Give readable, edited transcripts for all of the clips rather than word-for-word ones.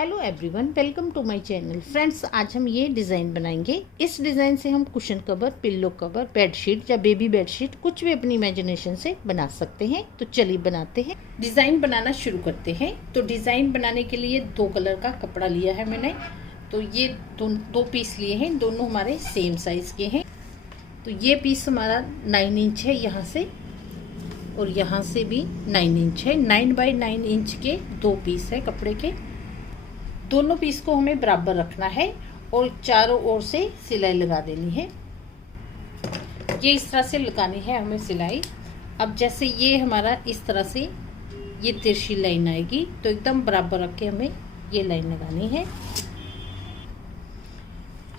Hello everyone, welcome to my channel. Friends, आज हम ये डिज़ाइन बनाएंगे। इस डिज़ाइन से हम cushion cover, pillow cover, bedsheet या बेबी बेडशीट कुछ भी अपनी इमेजिनेशन से बना सकते हैं। तो चलिए बनाते हैं, डिज़ाइन बनाना शुरू करते हैं। तो डिज़ाइन बनाने के लिए 2 कलर का कपड़ा लिया है मैंने। तो ये दो पीस लिए हैं, दोनों हमारे सेम साइज़ के हैं। तो ये पीस हमारा 9 इंच है यहाँ से, और यहाँ से भी 9 इंच है। 9 बाई 9 इंच के 2 पीस है कपड़े के। दोनों पीस को हमें बराबर रखना है और चारों ओर से सिलाई लगा देनी है। ये इस तरह से लगानी है हमें सिलाई। अब जैसे ये हमारा इस तरह से ये तिरछी लाइन आएगी, तो एकदम बराबर रख के हमें ये लाइन लगानी है।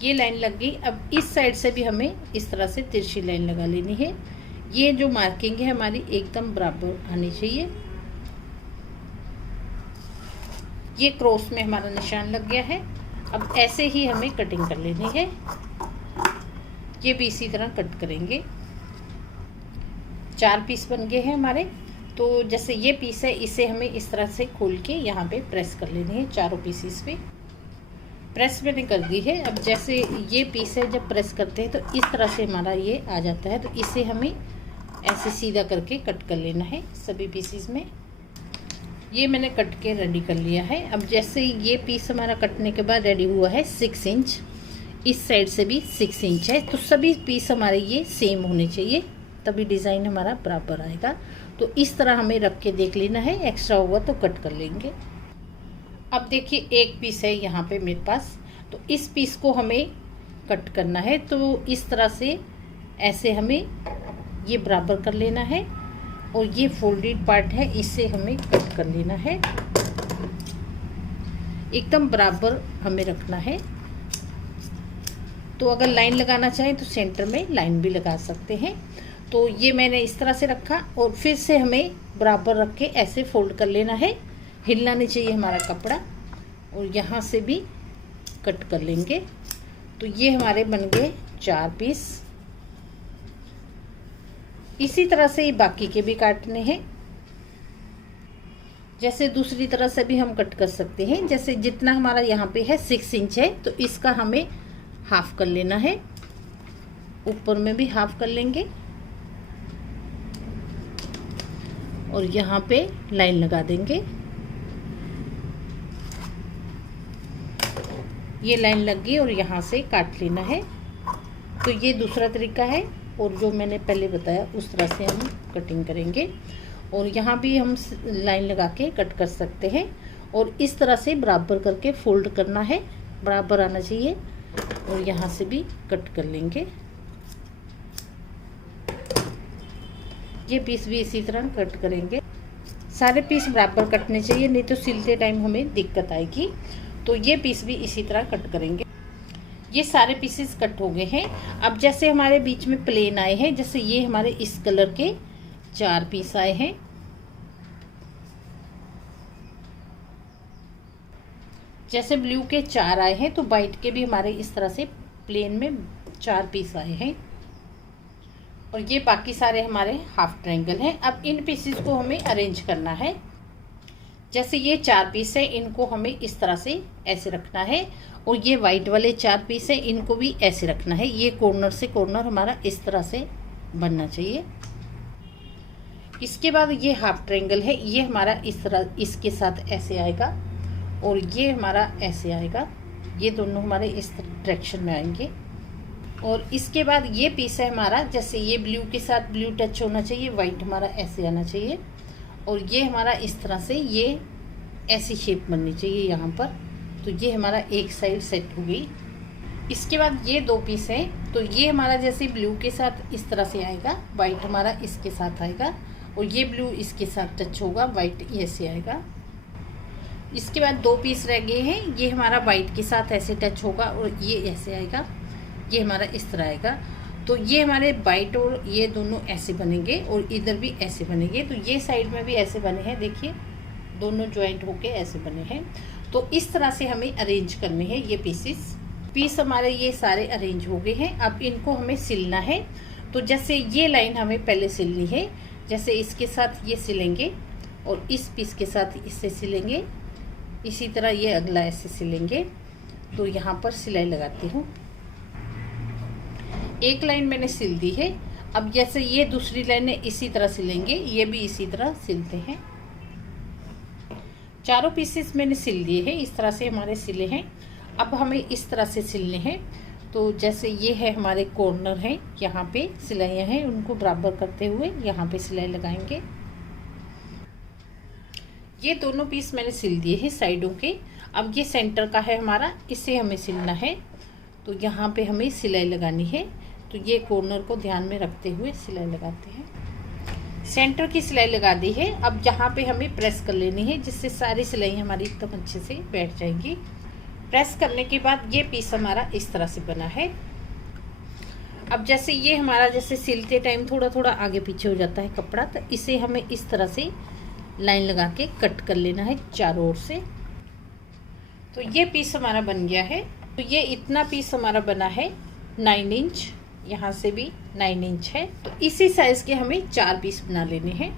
ये लाइन लग गई। अब इस साइड से भी हमें इस तरह से तिरछी लाइन लगा लेनी है। ये जो मार्किंग है हमारी एकदम बराबर आनी चाहिए। ये क्रॉस में हमारा निशान लग गया है। अब ऐसे ही हमें कटिंग कर लेनी है। ये भी इसी तरह कट करेंगे। 4 पीस बन गए हैं हमारे। तो जैसे ये पीस है, इसे हमें इस तरह से खोल के यहाँ पे प्रेस कर लेनी है। चारों पीसीस पे प्रेस मैंने कर दी है। अब जैसे ये पीस है, जब प्रेस करते हैं तो इस तरह से हमारा ये आ जाता है। तो इसे हमें ऐसे सीधा करके कट कर लेना है सभी पीसीस में। ये मैंने कट के रेडी कर लिया है। अब जैसे ये पीस हमारा कटने के बाद रेडी हुआ है 6 इंच, इस साइड से भी 6 इंच है। तो सभी पीस हमारे ये सेम होने चाहिए, तभी डिज़ाइन हमारा बराबर आएगा। तो इस तरह हमें रख के देख लेना है, एक्स्ट्रा होगा तो कट कर लेंगे। अब देखिए एक पीस है यहाँ पे मेरे पास, तो इस पीस को हमें कट करना है। तो इस तरह से ऐसे हमें ये बराबर कर लेना है, और ये फोल्डेड पार्ट है, इससे हमें कट कर लेना है। एकदम बराबर हमें रखना है। तो अगर लाइन लगाना चाहें तो सेंटर में लाइन भी लगा सकते हैं। तो ये मैंने इस तरह से रखा, और फिर से हमें बराबर रख के ऐसे फोल्ड कर लेना है। हिलना नहीं चाहिए हमारा कपड़ा, और यहाँ से भी कट कर लेंगे। तो ये हमारे बन गए 4 पीस। इसी तरह से ये बाकी के भी काटने हैं। जैसे दूसरी तरह से भी हम कट कर सकते हैं। जैसे जितना हमारा यहाँ पे है 6 इंच है, तो इसका हमें हाफ कर लेना है। ऊपर में भी हाफ कर लेंगे, और यहाँ पे लाइन लगा देंगे। ये लाइन लग गई, और यहाँ से काट लेना है। तो ये दूसरा तरीका है, और जो मैंने पहले बताया उस तरह से हम कटिंग करेंगे। और यहाँ भी हम लाइन लगा के कट कर सकते हैं, और इस तरह से बराबर करके फोल्ड करना है, बराबर आना चाहिए। और यहाँ से भी कट कर लेंगे। ये पीस भी इसी तरह कट करेंगे। सारे पीस बराबर कटने चाहिए, नहीं तो सिलते टाइम हमें दिक्कत आएगी। तो ये पीस भी इसी तरह कट करेंगे। ये सारे पीसेस कट हो गए हैं। अब जैसे हमारे बीच में प्लेन आए हैं, जैसे ये हमारे इस कलर के 4 पीस आए हैं। जैसे ब्लू के 4 आए हैं, तो वाइट के भी हमारे इस तरह से प्लेन में 4 पीस आए हैं। और ये बाकी सारे हमारे हाफ ट्रायंगल हैं। अब इन पीसेस को हमें अरेंज करना है। जैसे ये 4 पीस है, इनको हमें इस तरह से ऐसे रखना है, और ये वाइट वाले 4 पीस है, इनको भी ऐसे रखना है। ये कॉर्नर से कॉर्नर हमारा इस तरह से बनना चाहिए। इसके बाद ये हाफ ट्रायंगल है, ये हमारा इस तरह इसके साथ ऐसे आएगा, और ये हमारा ऐसे आएगा। ये दोनों हमारे इस डायरेक्शन में आएंगे। और इसके बाद ये पीस है हमारा, जैसे ये ब्लू के साथ ब्लू टच होना चाहिए, वाइट हमारा ऐसे आना चाहिए, और ये हमारा इस तरह से ये ऐसी शेप बननी चाहिए यहाँ पर। तो ये हमारा एक साइड सेट हो गई। इसके बाद ये 2 पीस हैं, तो ये हमारा जैसे ब्लू के साथ इस तरह से आएगा, वाइट हमारा इसके साथ आएगा, और ये ब्लू इसके साथ टच होगा, वाइट ऐसे आएगा। इसके बाद 2 पीस रह गए हैं। ये हमारा वाइट के साथ ऐसे टच होगा, और ये ऐसे आएगा, ये हमारा इस तरह आएगा। तो ये हमारे वाइट और ये दोनों ऐसे बनेंगे, और इधर भी ऐसे बनेंगे। तो ये साइड में भी ऐसे बने हैं, देखिए दोनों ज्वाइंट होके ऐसे बने हैं। तो इस तरह से हमें अरेंज करने हैं ये पीस हमारे ये सारे अरेंज हो गए हैं। अब इनको हमें सिलना है। तो जैसे ये लाइन हमें पहले सिलनी है, जैसे इसके साथ ये सिलेंगे, और इस पीस के साथ इससे सिलेंगे, इसी तरह ये अगला ऐसे सिलेंगे। तो यहाँ पर सिलाई लगाती हूँ। एक लाइन मैंने सिल दी है। अब जैसे ये दूसरी लाइन इसी तरह सिलेंगे, ये भी इसी तरह सिलते हैं। चारों पीसेस मैंने सिल दिए हैं, इस तरह से हमारे सिले हैं। अब हमें इस तरह से सिलने हैं। तो जैसे ये है हमारे कॉर्नर हैं, यहाँ पे सिलाइयाँ हैं, उनको बराबर करते हुए यहाँ पे सिलाई लगाएंगे। ये दोनों पीस मैंने सिल दिए हैं साइडों के। अब ये सेंटर का है हमारा, इसे हमें सिलना है। तो यहाँ पे हमें सिलाई लगानी है। तो ये कॉर्नर को ध्यान में रखते हुए सिलाई लगाते हैं। सेंटर की सिलाई लगा दी है। अब यहाँ पे हमें प्रेस कर लेनी है, जिससे सारी सिलाई हमारी एकदम अच्छे से बैठ जाएंगी। प्रेस करने के बाद ये पीस हमारा इस तरह से बना है। अब जैसे ये हमारा जैसे सिलते टाइम थोड़ा थोड़ा आगे पीछे हो जाता है कपड़ा, तो इसे हमें इस तरह से लाइन लगा के कट कर लेना है चारों ओर से। तो ये पीस हमारा बन गया है। तो ये इतना पीस हमारा बना है 9 इंच, यहाँ से भी 9 इंच है। तो इसी साइज के हमें 4 पीस बना लेने हैं।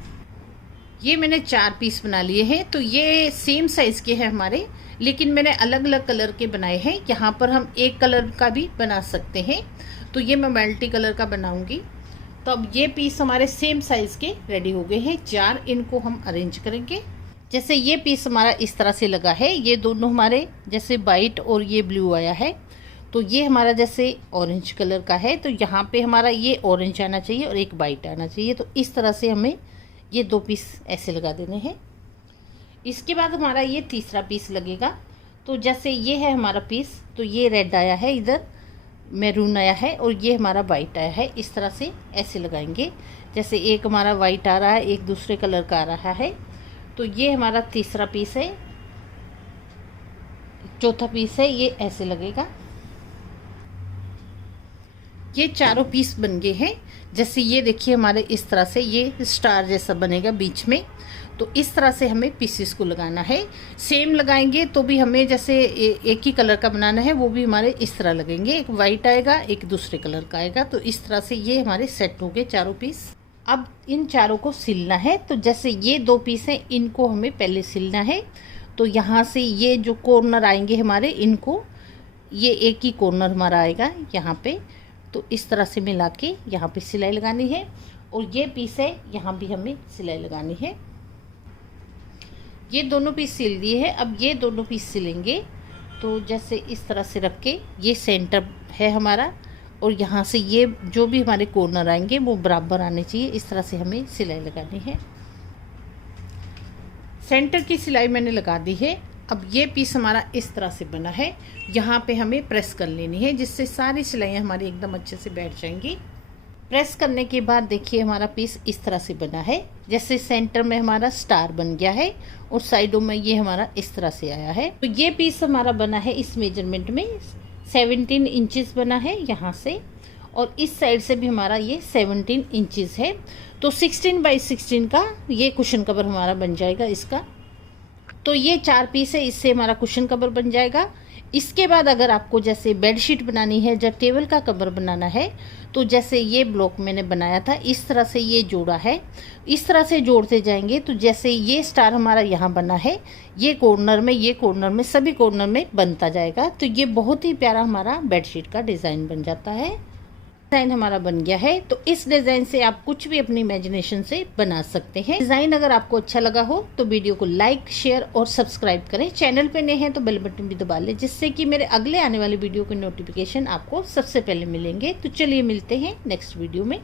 ये मैंने 4 पीस बना लिए हैं। तो ये सेम साइज के हैं हमारे, लेकिन मैंने अलग अलग कलर के बनाए हैं। यहाँ पर हम एक कलर का भी बना सकते हैं। तो ये मैं मल्टी कलर का बनाऊंगी। तो अब ये पीस हमारे सेम साइज के रेडी हो गए हैं 4। इनको हम अरेंज करेंगे। जैसे ये पीस हमारा इस तरह से लगा है, ये दोनों हमारे जैसे वाइट और ये ब्लू आया है। तो ये हमारा जैसे ऑरेंज कलर का है, तो यहाँ पे हमारा ये ऑरेंज आना चाहिए और एक वाइट आना चाहिए। तो इस तरह से हमें ये 2 पीस ऐसे लगा देने हैं। इसके बाद हमारा ये तीसरा पीस लगेगा। तो जैसे ये है हमारा पीस, तो ये रेड आया है, इधर मैरून आया है और ये हमारा वाइट आया है। इस तरह से ऐसे लगाएंगे। जैसे एक हमारा वाइट आ रहा है, एक दूसरे कलर का आ रहा है। तो ये हमारा तीसरा पीस है। चौथा पीस है, ये ऐसे लगेगा। ये चारों पीस बन गए हैं। जैसे ये देखिए हमारे इस तरह से ये स्टार जैसा बनेगा बीच में। तो इस तरह से हमें पीसेस को लगाना है। सेम लगाएंगे तो भी हमें जैसे एक ही कलर का बनाना है, वो भी हमारे इस तरह लगेंगे। एक वाइट आएगा, एक दूसरे कलर का आएगा। तो इस तरह से ये हमारे सेट हो गए चारों पीस। अब इन चारों को सिलना है। तो जैसे ये 2 पीस हैं, इनको हमें पहले सिलना है। तो यहाँ से ये जो कॉर्नर आएंगे हमारे, इनको ये एक ही कॉर्नर हमारा आएगा यहाँ पे। तो इस तरह से मिला के यहाँ पे सिलाई लगानी है। और ये पीस है, यहाँ भी हमें सिलाई लगानी है। ये दोनों पीस सिल दिए हैं। अब ये दोनों पीस सिलेंगे। तो जैसे इस तरह से रख के, ये सेंटर है हमारा और यहाँ से ये जो भी हमारे कॉर्नर आएंगे वो बराबर आने चाहिए। इस तरह से हमें सिलाई लगानी है। सेंटर की सिलाई मैंने लगा दी है। अब ये पीस हमारा इस तरह से बना है। यहाँ पे हमें प्रेस कर लेनी है, जिससे सारी सिलाइयाँ हमारी एकदम अच्छे से बैठ जाएंगी। प्रेस करने के बाद देखिए हमारा पीस इस तरह से बना है। जैसे सेंटर में हमारा स्टार बन गया है और साइडों में ये हमारा इस तरह से आया है। तो ये पीस हमारा बना है इस मेजरमेंट में 17 इंचेस बना है यहाँ से, और इस साइड से भी हमारा ये 17 इंचेस है। तो 16 बाई 16 का ये कुशन कवर हमारा बन जाएगा इसका। तो ये 4 पीस है, इससे हमारा कुशन कवर बन जाएगा। इसके बाद अगर आपको जैसे बेडशीट बनानी है या टेबल का कवर बनाना है, तो जैसे ये ब्लॉक मैंने बनाया था, इस तरह से ये जोड़ा है। इस तरह से जोड़ते जाएंगे। तो जैसे ये स्टार हमारा यहाँ बना है, ये कॉर्नर में, ये कॉर्नर में, सभी कॉर्नर में बनता जाएगा। तो ये बहुत ही प्यारा हमारा बेडशीट का डिज़ाइन बन जाता है। डिज़ाइन हमारा बन गया है। तो इस डिज़ाइन से आप कुछ भी अपनी इमेजिनेशन से बना सकते हैं। डिज़ाइन अगर आपको अच्छा लगा हो तो वीडियो को लाइक, शेयर और सब्सक्राइब करें। चैनल पे नए हैं तो बेल बटन भी दबा लें, जिससे कि मेरे अगले आने वाले वीडियो के नोटिफिकेशन आपको सबसे पहले मिलेंगे। तो चलिए मिलते हैं नेक्स्ट वीडियो में।